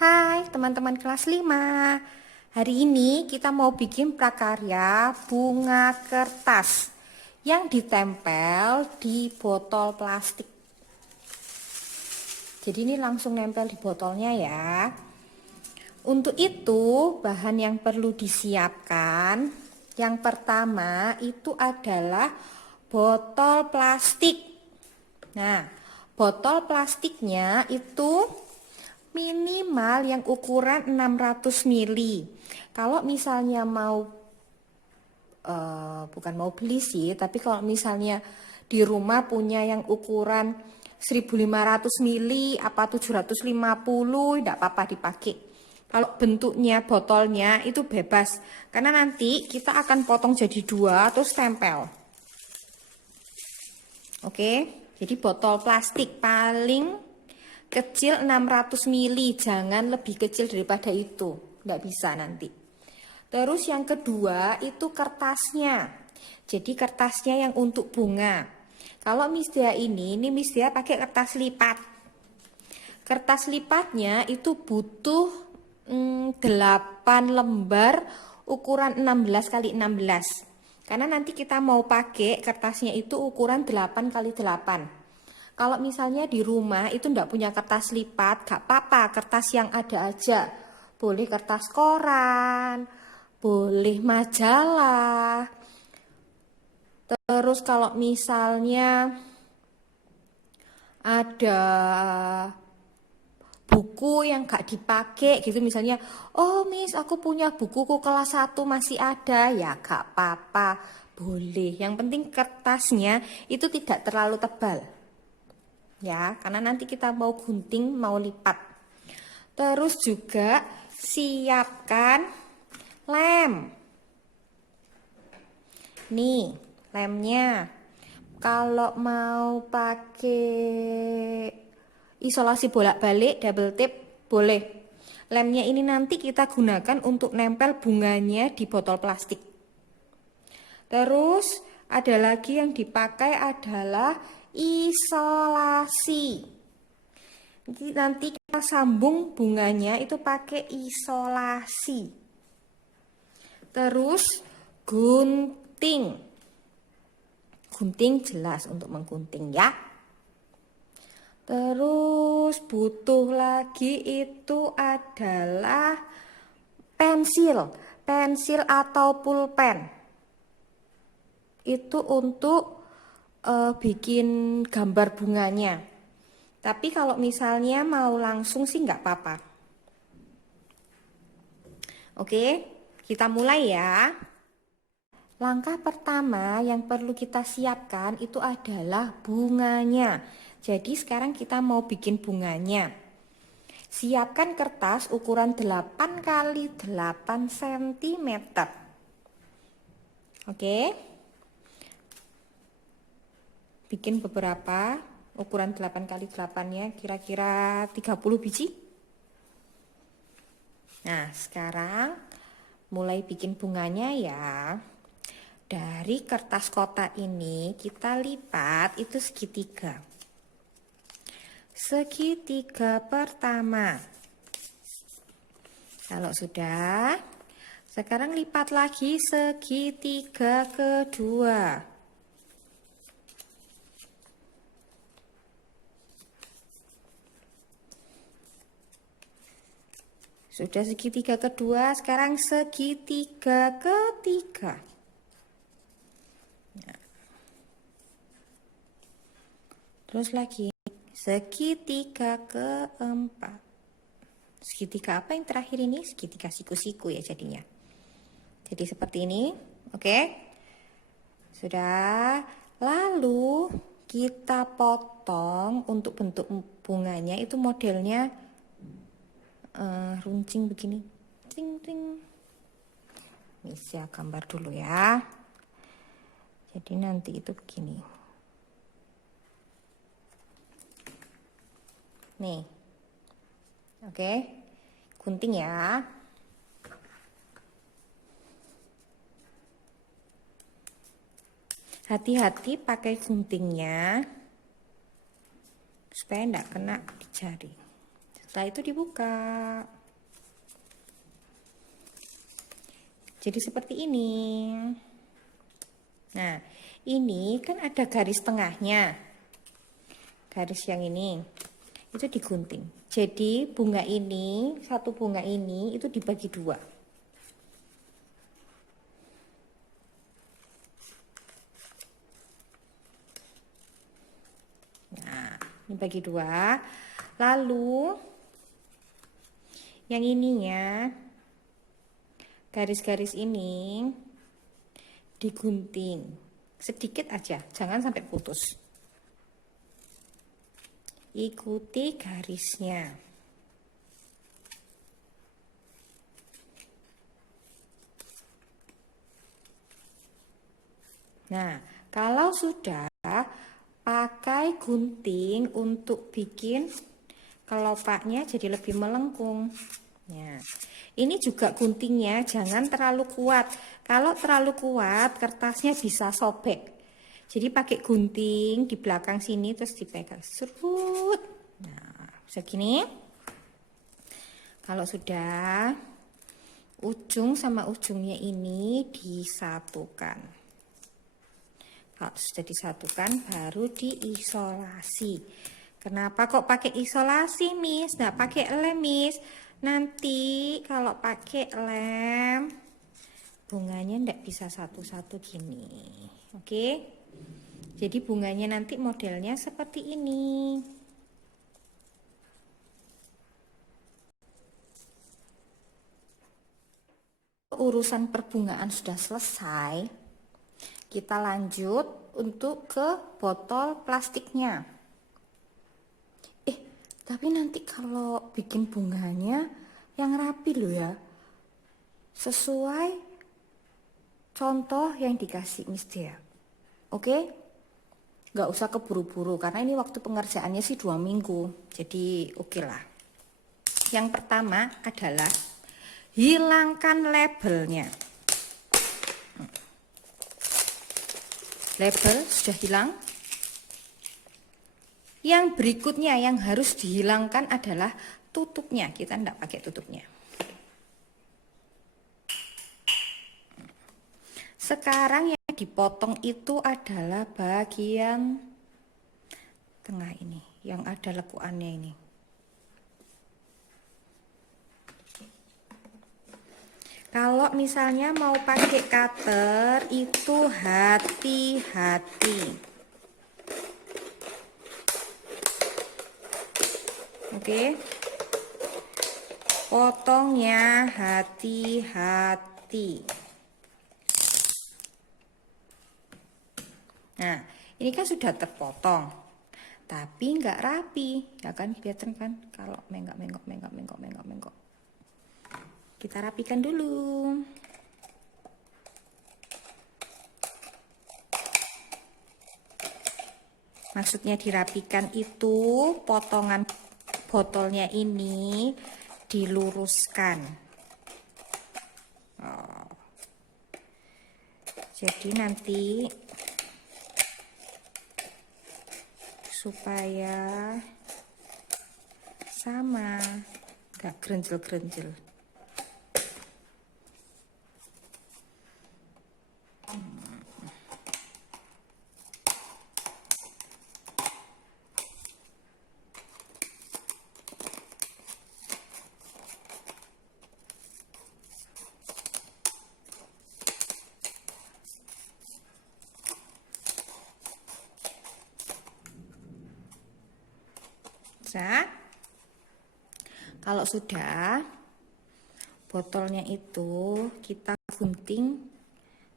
Hai teman-teman kelas 5. Hari ini kita mau bikin prakarya bunga kertas yang ditempel di botol plastik. Jadi ini langsung nempel di botolnya ya. Untuk itu bahan yang perlu disiapkan, yang pertama itu adalah botol plastik. Nah, botol plastiknya itu minimal yang ukuran 600 mili. Kalau misalnya mau bukan mau beli sih, tapi kalau misalnya di rumah punya yang ukuran 1500 mili apa 750, tidak apa-apa dipakai. Kalau bentuknya botolnya itu bebas, karena nanti kita akan potong jadi 2 terus tempel. Oke, jadi botol plastik paling kecil 600 mili, jangan lebih kecil daripada itu, nggak bisa nanti. Terus yang kedua itu kertasnya. Jadi kertasnya yang untuk bunga. Kalau Miss Dia ini Miss Dia pakai kertas lipat. Kertas lipatnya itu butuh 8 lembar ukuran 16 kali 16. Karena nanti kita mau pakai kertasnya itu ukuran 8 kali 8. Kalau misalnya di rumah itu enggak punya kertas lipat, gak apa-apa, kertas yang ada aja. Boleh kertas koran, boleh majalah. Terus kalau misalnya ada buku yang gak dipakai gitu, misalnya, oh Miss aku punya bukuku kelas 1 masih ada, ya gak apa-apa, boleh. Yang penting kertasnya itu tidak terlalu tebal. Ya, karena nanti kita mau gunting, mau lipat. Terus juga siapkan lem. Nih, lemnya. Kalau mau pakai isolasi bolak-balik, double tip, boleh. Lemnya ini nanti kita gunakan untuk nempel bunganya di botol plastik. Terus ada lagi yang dipakai adalah isolasi. Jadi nanti kita sambung bunganya itu pakai isolasi. Terus gunting. Gunting jelas untuk menggunting ya. Terus butuh lagi itu adalah pensil. Pensil atau pulpen. Itu untuk bikin gambar bunganya. Tapi kalau misalnya mau langsung sih nggak apa-apa. Oke, kita mulai ya. Langkah pertama yang perlu kita siapkan itu adalah bunganya. Jadi sekarang kita mau bikin bunganya. Siapkan kertas ukuran 8 kali 8 cm. Oke. Bikin beberapa. Ukuran 8 kali 8-nya kira-kira 30 biji. Nah, sekarang mulai bikin bunganya ya. Dari kertas kotak ini kita lipat itu segitiga. Segitiga pertama. Kalau sudah, sekarang lipat lagi segitiga kedua. Sudah segitiga kedua, sekarang segitiga ketiga. Terus lagi segitiga keempat. Segitiga apa yang terakhir ini? Segitiga siku-siku ya jadinya. Jadi seperti ini, oke? Sudah. Lalu kita potong untuk bentuk bunganya itu modelnya runcing begini. Ting ting. Ini saya gambar dulu ya. Jadi nanti itu begini. Nih. Oke. Gunting ya. Hati-hati pakai guntingnya supaya enggak kena di jari. Setelah itu dibuka. Jadi seperti ini. Nah, ini kan ada garis tengahnya. Garis yang ini itu digunting. Jadi bunga ini, satu bunga ini itu dibagi dua. Nah, ini bagi dua. Lalu yang ininya, garis-garis ini digunting sedikit aja, jangan sampai putus. Ikuti garisnya. Nah, kalau sudah, pakai gunting untuk bikin kelopaknya jadi lebih melengkung. Nah, ini juga guntingnya jangan terlalu kuat. Kalau terlalu kuat, kertasnya bisa sobek. Jadi pakai gunting di belakang sini terus dipegang serut. Nah, segini. Kalau sudah, ujung sama ujungnya ini disatukan. Kalau sudah disatukan baru diisolasi. Kenapa kok pakai isolasi, Miss? Nggak pakai lem, Miss. Nanti kalau pakai lem, bunganya nggak bisa satu-satu gini. Oke? Jadi bunganya nanti modelnya seperti ini. Urusan perbungaan sudah selesai. Kita lanjut untuk ke botol plastiknya. Tapi nanti kalau bikin bunganya yang rapi loh ya. Sesuai contoh yang dikasih Miss Dea. Oke? Nggak usah keburu-buru karena ini waktu pengerjaannya sih 2 minggu. Jadi oke lah. Yang pertama adalah hilangkan labelnya. Label sudah hilang. Yang berikutnya yang harus dihilangkan adalah tutupnya. Kita enggak pakai tutupnya. Sekarang yang dipotong itu adalah bagian tengah ini, yang ada lekuannya ini. Kalau misalnya mau pakai cutter itu hati-hati. Oke. Potongnya hati-hati. Nah, ini kan sudah terpotong. Tapi nggak rapi, ya kan? Kelihatan kan kalau menggok. Kita rapikan dulu. Maksudnya dirapikan itu potongan botolnya ini diluruskan. Oh. Jadi nanti supaya sama, nggak gerenjel-gerenjel. Nah, kalau sudah, botolnya itu kita gunting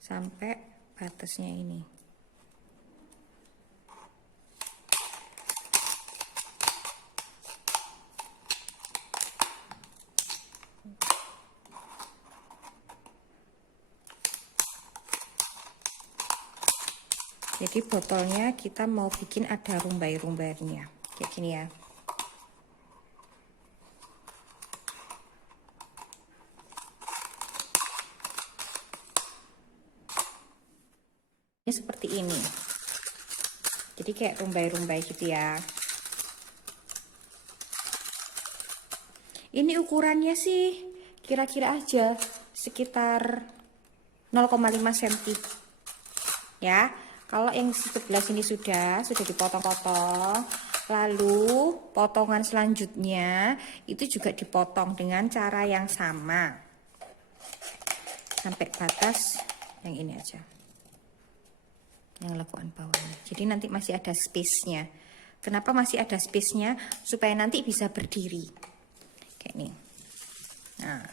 sampai batasnya ini. Jadi botolnya kita mau bikin ada rumbai-rumbainya, kayak gini ya. Seperti ini, jadi kayak rumbai-rumbai gitu ya. Ini ukurannya sih kira-kira aja sekitar 0,5 cm ya. Kalau yang sebelah sini sudah dipotong-potong, lalu potongan selanjutnya itu juga dipotong dengan cara yang sama sampai batas yang ini aja, yang lekuan bawahnya. Jadi nanti masih ada space-nya. Kenapa masih ada space-nya? Supaya nanti bisa berdiri kayak ini. Nah,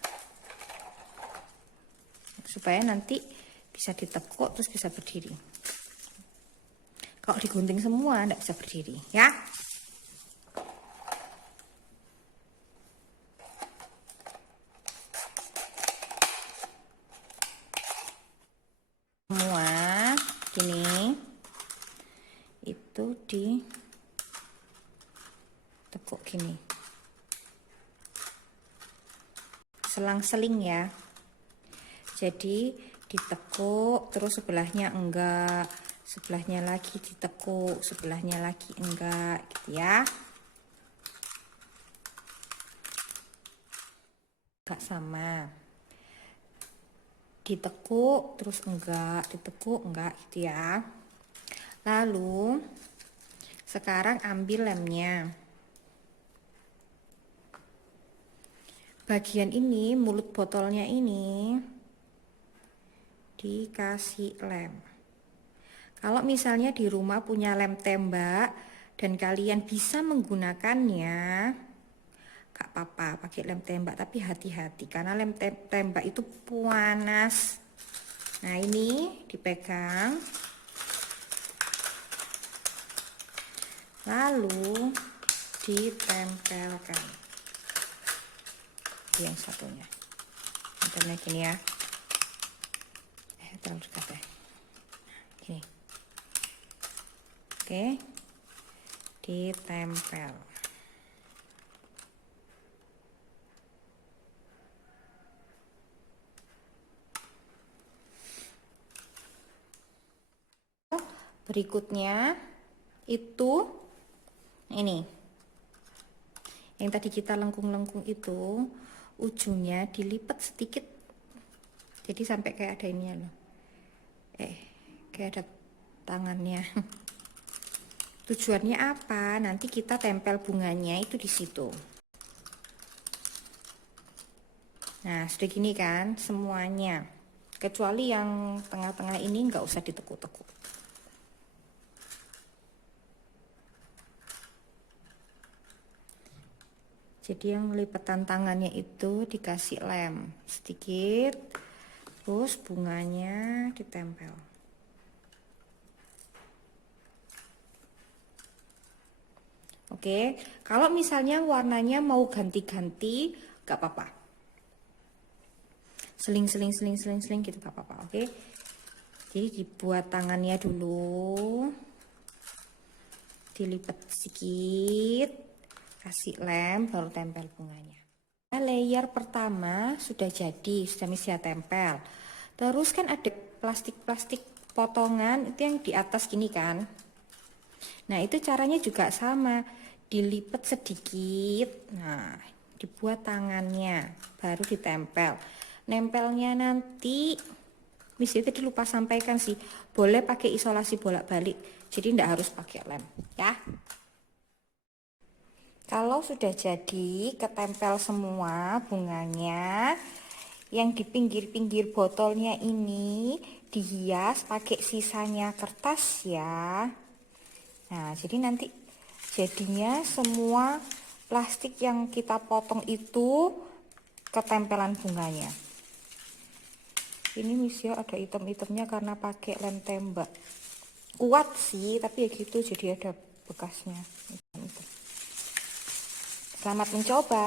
supaya nanti bisa ditekuk terus bisa berdiri. Kalau digunting semua enggak bisa berdiri ya. Semua gini itu ditekuk gini, selang-seling ya. Jadi ditekuk terus sebelahnya enggak, sebelahnya lagi ditekuk, sebelahnya lagi enggak gitu ya. Enggak sama. Ditekuk terus enggak, ditekuk enggak gitu ya. Lalu sekarang ambil lemnya. Bagian ini, mulut botolnya ini dikasih lem. Kalau misalnya di rumah punya lem tembak dan kalian bisa menggunakannya, gak apa-apa pakai lem tembak, tapi hati-hati karena lem tembak itu panas. Nah ini dipegang, lalu ditempelkan. Yang satunya, tempelnya gini ya. Terlalu dekat ya. Gini. Oke, ditempel. Berikutnya itu ini, yang tadi kita lengkung-lengkung itu ujungnya dilipat sedikit, jadi sampai kayak ada ini loh, kayak ada tangannya. Tujuannya apa? Nanti kita tempel bunganya itu di situ. Nah, sudah gini kan semuanya. Kecuali yang tengah-tengah ini nggak usah ditekuk-tekuk. Jadi yang lipatan tangannya itu dikasih lem sedikit, terus bunganya ditempel. Oke, kalau misalnya warnanya mau ganti-ganti, gak apa-apa. Seling gitu gak apa-apa, oke. Jadi dibuat tangannya dulu, dilipat sedikit, kasih lem, baru tempel bunganya. Nah, layer pertama sudah jadi, sudah bisa tempel. Terus kan ada plastik-plastik potongan itu yang di atas gini kan. Nah itu caranya juga sama, dilipat sedikit, nah dibuat tangannya, baru ditempel. Nempelnya nanti, misalnya tadi lupa sampaikan sih, boleh pakai isolasi bolak-balik, jadi tidak harus pakai lem ya. Kalau sudah jadi ketempel semua bunganya, yang di pinggir-pinggir botolnya ini dihias pakai sisanya kertas ya. Nah, jadi nanti jadinya semua plastik yang kita potong itu ketempelan bunganya. Ini misalnya ada item-itemnya karena pakai lem tembak. Kuat sih, tapi ya gitu, jadi ada bekasnya. Selamat mencoba.